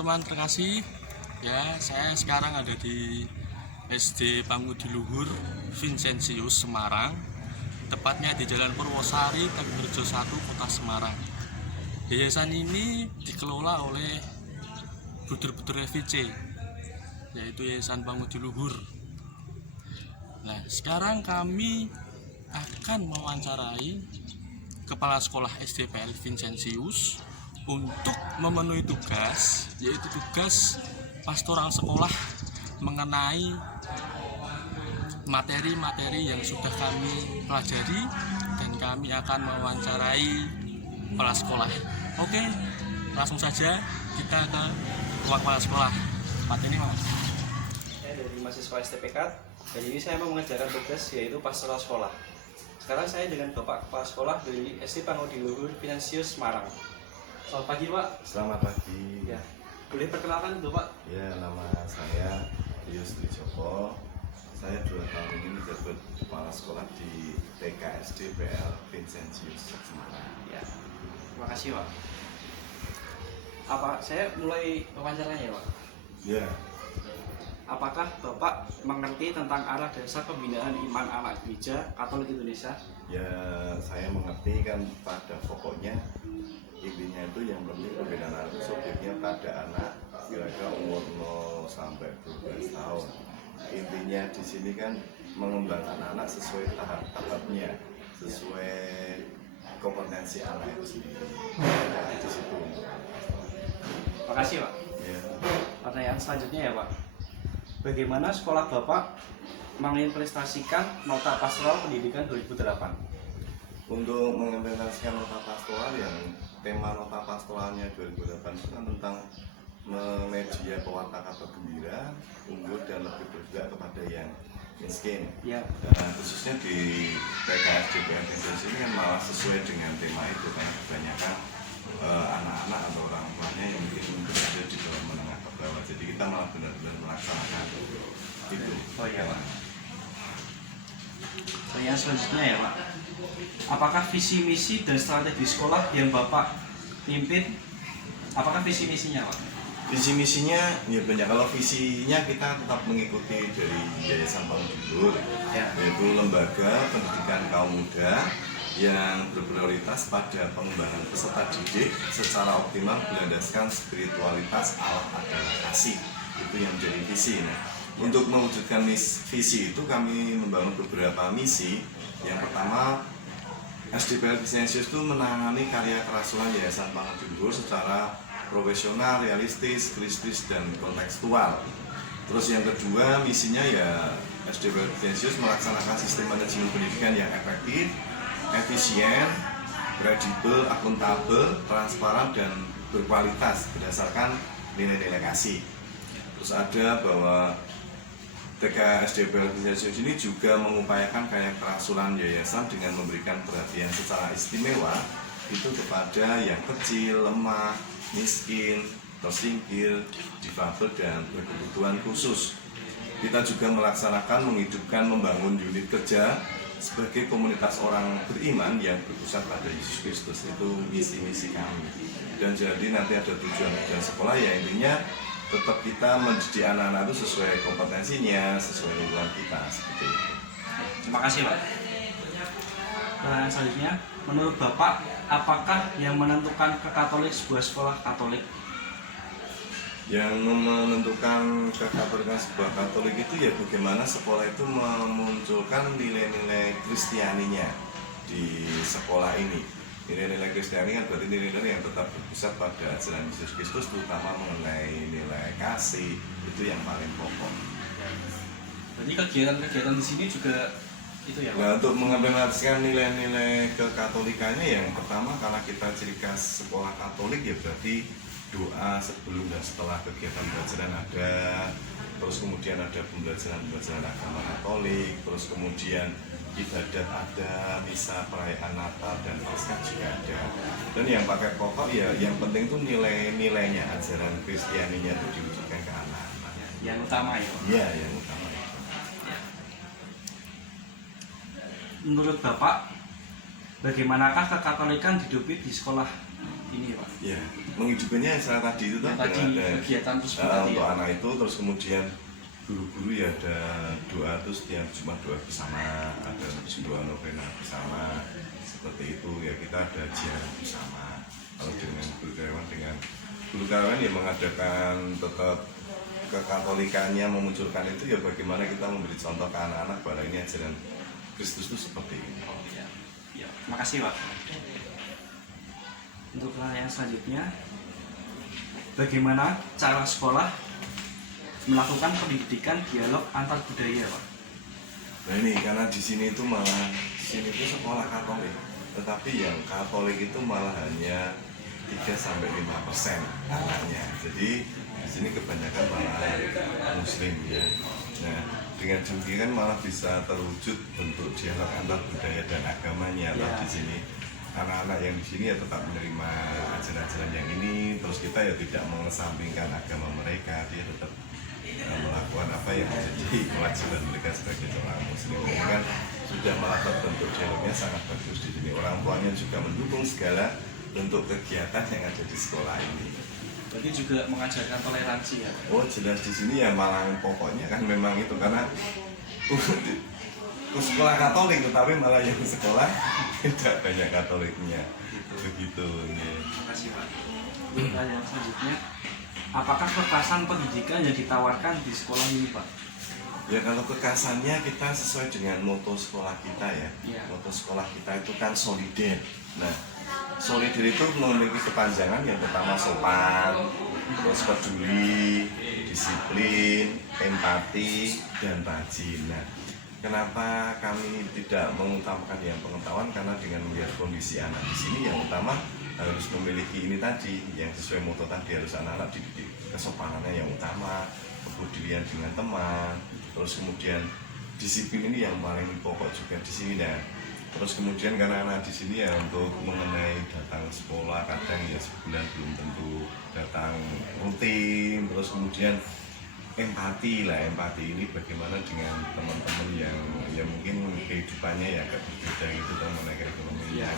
teman-teman terkasih. Ya, saya sekarang ada di SD Pangudi Luhur Vincentius Semarang, tepatnya di Jalan Purwosari, Tegurejo 1, Kota Semarang. Yayasan ini dikelola oleh Budur-Budur FIC, yaitu Yayasan Pangudi Luhur. Nah, sekarang kami akan mewawancarai Kepala Sekolah SDPL Vincentius untuk memenuhi tugas, yaitu tugas pastoral sekolah mengenai materi-materi yang sudah kami pelajari, dan kami akan mewawancarai kepala sekolah. Oke, langsung saja kita ke ruang kepala sekolah. Tempat ini, Mas. Saya dari mahasiswa STPK, dan ini saya mau mengerjakan tugas yaitu pastoral sekolah. Sekarang saya dengan Bapak Kepala Sekolah dari SD Pangudi Luhur Vincentius Semarang. Selamat pagi, Pak. Selamat pagi. Ya, boleh perkenalkan Bapak? Ya, nama saya Yus Trijoko. Saya 2 tahun ini menjabat kepala sekolah di TK SDPL Vincentius Semarang. Ya, terima kasih, Pak. Saya mulai wawancaranya ya, Pak? Ya, Apakah Bapak mengerti tentang arah dasar pembinaan iman anak gereja Katolik Indonesia? ya saya mengerti kan pada pokoknya intinya itu yang penting pembinaan anak itu subjeknya pada anak kira-kira umur 0 sampai 12 tahun. Intinya di sini kan mengembangkan anak sesuai tahap-tahapnya, sesuai kompetensi anak itu sendiri. Nah, di situ. Terima kasih, Pak. Ya. Pertanyaan selanjutnya ya, Pak. Bagaimana sekolah Bapak mengimplementasikan nota pastoral pendidikan 2008? Untuk mengimplementasikan nota pastoral, yang tema nota pastoralnya 2008 itu kan tentang media pewarta kabar gembira, unggul dan lebih berpihak kepada yang miskin. Ya. Dan khususnya di TKS DPR ini kan malah sesuai dengan tema itu, karena kebanyakan anak-anak atau orang tuanya yang mungkin berada di bawah menengah ke bawah. Jadi kita malah benar-benar melaksanakan itu. Oh iya, Pak. Pertanyaan selanjutnya ya, Pak. Apakah visi misi dan strategi sekolah yang Bapak pimpin, apakah visi misinya, Pak? Visi misinya ya banyak. Kalau visinya kita tetap mengikuti dari Yayasan Pangudi Luhur, Ya. yaitu lembaga pendidikan kaum muda yang berprioritas pada pengembangan peserta didik secara optimal berlandaskan spiritualitas Allah adalah kasih. Itu yang menjadi visi. Nah, untuk mewujudkan visi itu kami membangun beberapa misi. Yang pertama, SDPL Vincentius itu menangani karya kerasulan Yayasan Pangudi Luhur secara profesional, realistis, kristis, dan kontekstual. Terus yang kedua, misinya ya SDPL Vincentius melaksanakan sistem manajemen pendidikan yang efektif, efisien, kredibel, akuntabel, transparan, dan berkualitas berdasarkan nilai-nilai kasih. Terus ada bahwa TK SDPL Vincentius ini juga mengupayakan karya kerasulan yayasan dengan memberikan perhatian secara istimewa itu kepada yang kecil, lemah, miskin, tersingkir, difabel, dan berkebutuhan khusus. Kita juga melaksanakan menghidupkan membangun unit kerja sebagai komunitas orang beriman yang berpusat pada Yesus Kristus. Itu misi-misi kami. Dan jadi nanti ada tujuan sekolah, ya intinya tetap kita mendidik anak-anak itu sesuai kompetensinya, sesuai lingkungan kita, seperti itu. Terima kasih, Pak. Pertanyaan selanjutnya, menurut Bapak, apakah yang menentukan kekatolik sebuah sekolah Katolik? Yang menentukan kekatolikan sebuah Katolik itu ya bagaimana sekolah itu memunculkan nilai-nilai Kristianinya di sekolah ini. Nilai-nilai Kristiani kan berarti nilai-nilai yang tetap berpusat pada ajaran Yesus Kristus, terutama mengenai nilai kasih, itu yang paling pokok. Jadi kegiatan-kegiatan di sini juga itu ya, Pak? Nah, untuk mengimplementasikan nilai-nilai kekatolikannya, yang pertama karena kita ciri khas sekolah Katolik ya berarti doa sebelum dan setelah kegiatan pembelajaran ada, terus kemudian ada pembelajaran agama Katolik, terus kemudian ibadat ada, misa, perayaan Natal, dan Paskah juga ada. Dan yang pakai pokok ya yang penting itu nilai-nilainya, ajaran Kristianinya itu diwujudkan ke anak-anak. Yang utama ya, Pak? Iya, yang utama. Menurut Bapak, bagaimanakah kekatolikan dihidupi di sekolah ini Pak. Ya, menghidupinya saya tadi itu Yang kan tadi ada kegiatan tersebut tadi untuk ya. anak itu, terus kemudian guru-guru ya ada doa tuh setiap Jumat doa bersama, ada terus doa novena bersama, seperti itu ya, kita ada ziarah bersama. Kalau dengan guru karyawan ya mengadakan tetap kekatolikannya, memunculkan itu ya bagaimana kita memberi contoh ke anak-anak bahwa ini ajaran Kristus itu seperti ini. Oh iya. Ya, terima kasih Pak. Untuk pertanyaan selanjutnya, bagaimana cara sekolah melakukan pendidikan dialog antar budaya, Pak? Nah ini karena di sini itu malah di sini itu sekolah Katolik, tetapi yang Katolik itu malah hanya 3-5% anaknya. Jadi di sini kebanyakan malah Muslim ya. Nah dengan demikian malah bisa terwujud bentuk dialog antar budaya dan agamanya. Ya. Di sini anak-anak yang di sini ya tetap menerima ajaran-ajaran yang ini, terus kita ya tidak mengesampingkan agama mereka, dia tetap melakukan apa yang menjadi kewajiban mereka sebagai seorang Muslim. Ini kan sudah malah terbentuk dialognya sangat bagus di sini. Orang tuanya juga mendukung segala bentuk kegiatan yang ada di sekolah ini. Berarti juga mengajarkan toleransi ya? Oh jelas di sini ya malah pokoknya kan memang itu karena sekolah Katolik, tetapi malah yang sekolah tidak banyak Katoliknya. Begitu. Ya. Terima kasih Pak. Pertanyaan selanjutnya, apakah kekerasan pendidikan yang ditawarkan di sekolah ini Pak? Ya kalau kekasannya kita sesuai dengan moto sekolah kita ya. Iya. Moto sekolah kita itu kan solider. Nah, solider itu memiliki kepanjangan yang pertama sopan, terus peduli, disiplin, empati, dan rajin. Nah, kenapa kami tidak mengutamakan yang pengetahuan? Karena dengan melihat kondisi anak di sini yang utama harus memiliki ini tadi, yang sesuai moto tadi, harus anak-anak dididik kesopanannya yang utama, kepedulian dengan teman, terus kemudian disiplin ini yang paling pokok juga di sini. Nah, terus kemudian karena anak di sini ya untuk mengenai datang sekolah kadang ya sebulan belum tentu datang rutin, terus kemudian empati ini bagaimana dengan teman-teman yang mungkin kehidupannya ya agak berbeda gitu, teman-teman ekonominya.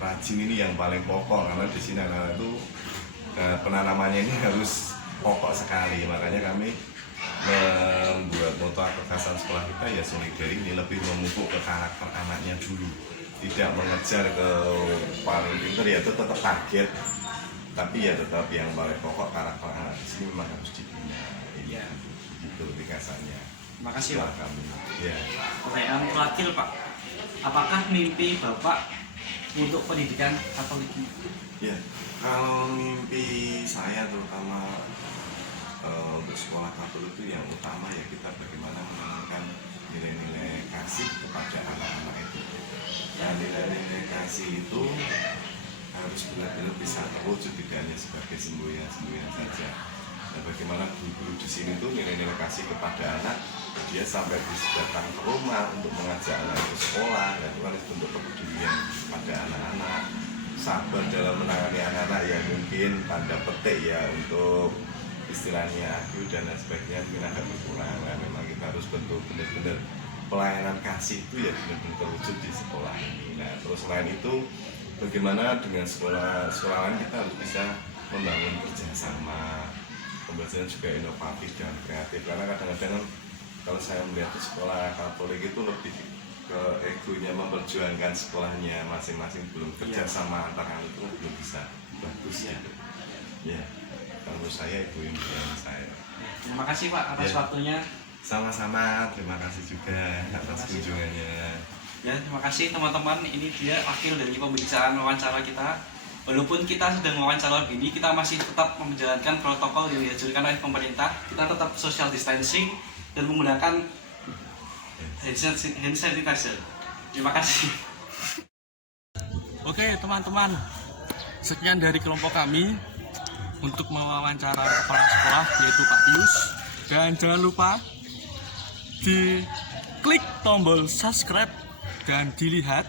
Rajin ini yang paling pokok karena di sini anak-anak itu penanamannya ini harus pokok sekali, makanya kami membuat moto kekerasan sekolah kita ya solider ini lebih memupuk ke karakter anaknya dulu, tidak mengejar ke paling pintar ya itu tetap target, tapi ya tetap yang paling pokok karakter anak di sini memang harus dibina. Iya, gitu dikasannya. Terima kasih Pak. Kami. Ya. Pertanyaan terakhir Pak, apakah mimpi Bapak untuk pendidikan Katolik ini? Ya, kalau mimpi saya terutama untuk sekolah Katolik itu yang utama ya kita bagaimana menanamkan nilai-nilai kasih kepada anak-anak itu. Nah, nilai-nilai kasih itu harus benar-benar bisa terwujud, tidak hanya sebagai semboyan-semboyan saja. Nah, bagaimana guru-guru di sini tuh nilai-nilai kasih kepada anak, dia sampai bisa datang ke rumah untuk mengajak anak ke sekolah, dan itu harus bentuk kepedulian pada anak-anak, sabar dalam menangani anak-anak yang mungkin tanda petik ya untuk istilahnya aku dan lain sebagainya mungkin agak berkurang. Nah, memang kita harus bentuk benar-benar pelayanan kasih itu ya benar-benar terwujud di sekolah ini. Nah, terus selain itu bagaimana dengan sekolah lain kita harus bisa membangun kerjasama, pembelajaran juga inovatif dan kreatif, karena kadang-kadang kalau saya melihat di sekolah Katolik itu lebih ke egonya memperjuangkan sekolahnya masing-masing, belum kerjasama antar anak itu belum bisa bagus gitu. Ya, kalau menurut saya itu impian saya. Terima kasih Pak atas waktunya. Sama-sama, terima kasih juga atas kunjungannya. Ya, terima kasih teman-teman. Ini dia akhir dari pembicaraan wawancara kita. Walaupun kita sedang wawancara begini, kita masih tetap menjalankan protokol yang dianjurkan oleh pemerintah. Kita tetap social distancing dan menggunakan hand sanitizer. Terima kasih. Oke teman-teman, sekian dari kelompok kami untuk mewawancara kepala sekolah yaitu Pak Pius. Dan jangan lupa di klik tombol subscribe dan dilihat,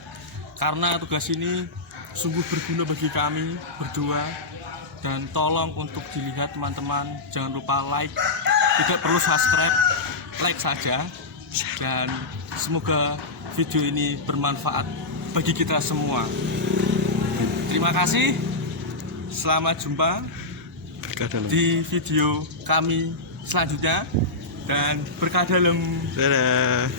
karena tugas ini sungguh berguna bagi kami berdua. Dan tolong untuk dilihat teman-teman, jangan lupa like, tidak perlu subscribe, like saja. Dan semoga video ini bermanfaat bagi kita semua. Terima kasih, selamat jumpa Berkah dalam. di video kami selanjutnya dan berkah dalam. Dadah.